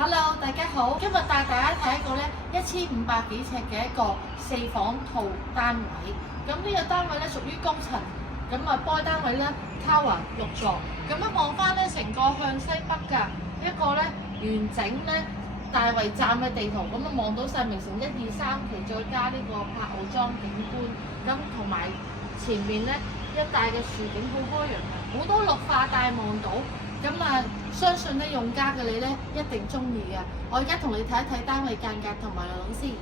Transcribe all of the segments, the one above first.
Hello，大家好，今日帶大家睇一個咧1500幾尺嘅一個4房套單位。咁呢個單位咧屬於高層，咁啊 boy 單位咧 tower 6座。咁一望翻咧成個向西北㗎一個咧完整咧大圍站嘅地圖，咁啊望到晒名城1、2、3期，再加呢個柏傲莊景觀，咁同埋前面咧一帶嘅樹景好開揚嘅，好多綠化帶望到。咁啊，相信咧用家嘅你咧一定中意嘅。我而家同你睇一睇單位間隔同埋內容先。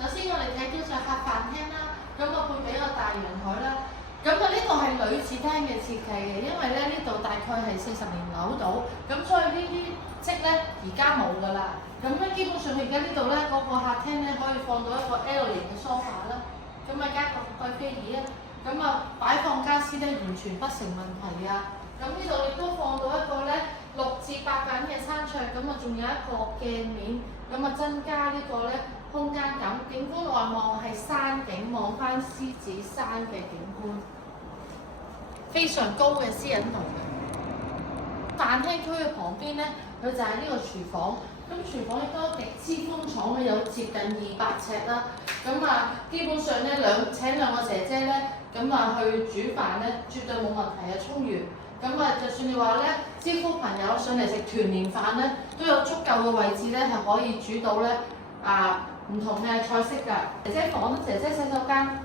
首先我哋睇到就客飯廳啦，咁啊配備一個大陽台啦。咁啊呢度係女子廳嘅設計嘅，因為咧呢度大概係40年樓到，咁所以呢啲積咧而家冇㗎啦。咁咧基本上而家呢度咧嗰個客廳咧可以放到一個 L 型嘅 sofa 啦，咁啊加個貴妃椅啊。咁啊，擺放家私咧完全不成問題啊！咁呢度亦都放到一個咧6至8個人嘅餐桌，咁啊仲有一個鏡面，咁啊增加呢個咧空間感。景觀外望係山景，望翻獅子山嘅景觀，非常高嘅私隱度嘅。飯廳區嘅旁邊咧，佢就係呢個廚房。咁廚房亦都極之寬敞咧，有接近200尺啦。咁啊，基本上咧請兩個姐姐咧，咁啊去煮飯咧，絕對冇問題啊！沖完，咁啊就算你話咧招呼朋友上嚟食團年飯咧，都有足夠嘅位置咧，係可以煮到咧唔同嘅菜式㗎。姐姐房、姐姐洗手間，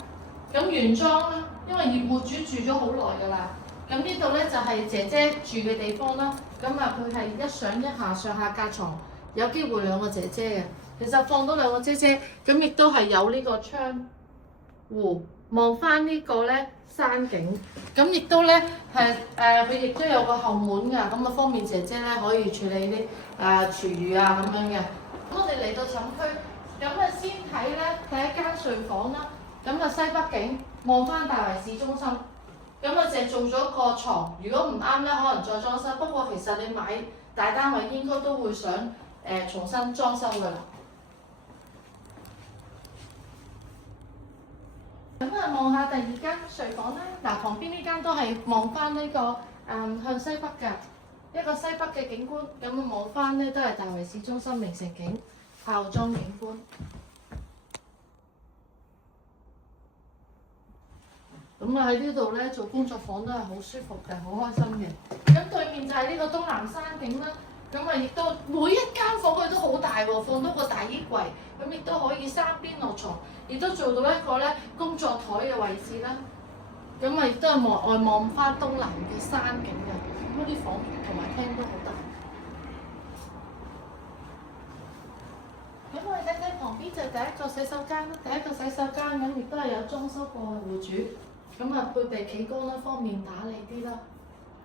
咁原裝啦，因為業戶主住咗好耐㗎啦。咁呢度咧就係姐姐住嘅地方啦。咁啊，佢係一上一下上下格床。有機會兩個姐姐嘅，其實放到兩個姐姐，咁亦都係有呢個窗戶望翻呢個咧山景，咁亦都咧係佢亦都有個後門㗎，咁啊方便姐姐咧可以處理啲廚餘啊咁樣嘅。咁我哋嚟到寢區，咁啊先睇咧第一間睡房啦，咁啊西北景望翻大圍市中心，咁啊淨係做咗個床，如果唔啱咧可能再裝修，不過其實你買大單位應該都會想重新裝修㗎啦。咁啊，望下第二間睡房啦。嗱，旁邊呢間都係望翻呢個向西北㗎，一個西北嘅景觀。咁啊，望翻咧都係大圍市中心名城景、柏傲莊景觀。咁啊喺呢度咧做工作房都係好舒服嘅，好開心嘅。咁對面就係呢個東南山景啦。咁啊，亦都每一間房佢都好大喎，放到個大衣櫃，咁亦都可以三邊落床，亦都做到一個咧工作台嘅位置啦。咁啊，亦都係外望翻東南嘅山景嘅，咁啲房同埋廳都好大。咁我哋睇睇旁邊就係第一個洗手間啦，第一個洗手間咁亦都係有裝修過嘅戶主，咁啊配備企缸啦，方便打理啲啦。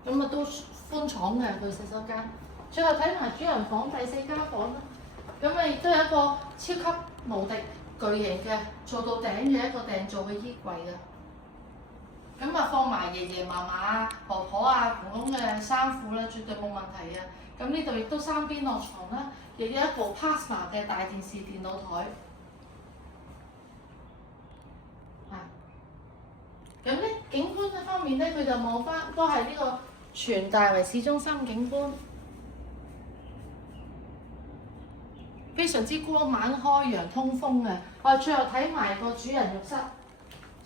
咁啊都寬敞嘅佢洗手間。最後睇埋主人房第4間房啦，咁啊亦都有一個超級無敵巨型嘅做到頂嘅一個訂做嘅衣櫃㗎，咁啊放埋爺爺嫲嫲啊、婆婆啊、公公嘅衫褲啦，絕對冇問題啊。咁呢度亦都三邊落床啦，亦有一部 Plasma 嘅大電視電腦台。咁咧景觀嘅方面咧，佢就望翻都係呢個全大圍市中心景觀。非常之光猛開揚通風嘅。我哋最後睇埋個主人浴室，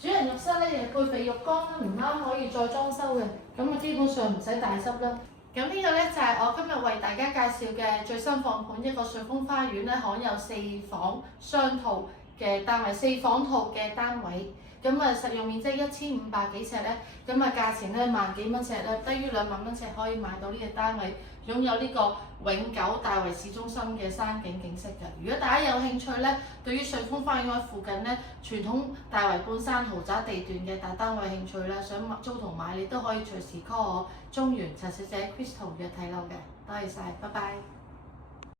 主人浴室咧亦配備浴缸啦，唔啱可以再裝修嘅，咁啊基本上唔使大濕啦。咁呢個咧就係我今日為大家介紹嘅最新放盤一個順豐花園咧，罕有4房雙套嘅單位，4房套嘅單位。咁啊實用面積1500幾尺咧，咁啊價錢咧萬幾蚊尺咧，低於2萬蚊尺可以買到呢個單位，擁有呢個永久大圍市中心嘅山景景色嘅。如果大家有興趣咧，對於順豐花園嗰附近咧傳統大圍半山豪宅地段嘅大單位興趣咧，想租同買，你都可以隨時 call 我中原陳小姐 Crystal 約睇樓嘅。多謝晒，拜拜。